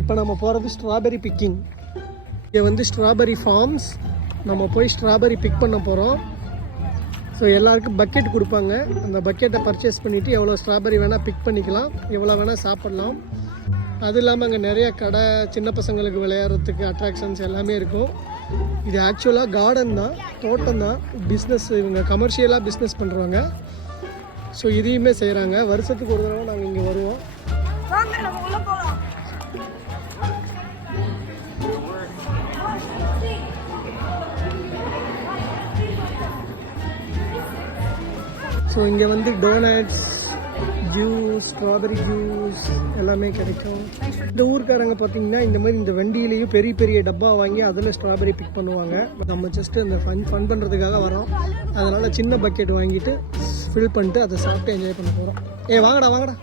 இப்போ நம்ம போகிறது ஸ்ட்ராபெரி பிக்கிங். இங்கே வந்து ஸ்ட்ராபெரி ஃபார்ம்ஸ். நம்ம போய் ஸ்ட்ராபெரி பிக் பண்ண போகிறோம். ஸோ எல்லாருக்கும் பக்கெட் கொடுப்பாங்க. அந்த பக்கெட்டை பர்ச்சேஸ் பண்ணிவிட்டு எவ்வளோ ஸ்ட்ராபெரி வேணால் பிக் பண்ணிக்கலாம், எவ்வளோ வேணால் சாப்பிட்லாம். அது இல்லாமல் அங்கே நிறைய கடை, சின்ன பசங்களுக்கு விளையாடுறதுக்கு அட்ராக்ஷன்ஸ் எல்லாமே இருக்கும். இது ஆக்சுவலாக கார்டன் தான், தோட்டம் தான், பிஸ்னஸ். இவங்க கமர்ஷியலாக பிஸ்னஸ் பண்ணுறாங்க. ஸோ இதையுமே செய்கிறாங்க. வருஷத்துக்கு ஒரு தடவை நாங்கள் இங்கே வருவோம். ஸோ இங்கே வந்து டோனட்ஸ், ஜூஸ், ஸ்ட்ராபெரி ஜூஸ் எல்லாமே கிடைக்கும். இந்த ஊருக்காரங்க பார்த்தீங்கன்னா இந்த மாதிரி இந்த வண்டியிலையும் பெரிய பெரிய டப்பா வாங்கி அதில் ஸ்ட்ராபெரி பிக் பண்ணுவாங்க. நம்ம ஜஸ்ட்டு இந்த ஃபன் பண்ணுறதுக்காக வரோம். அதனால் சின்ன பக்கெட் வாங்கிட்டு ஃபில் பண்ணிட்டு அதை சாப்பிட்டு என்ஜாய் பண்ண போகிறோம். வாங்கடா.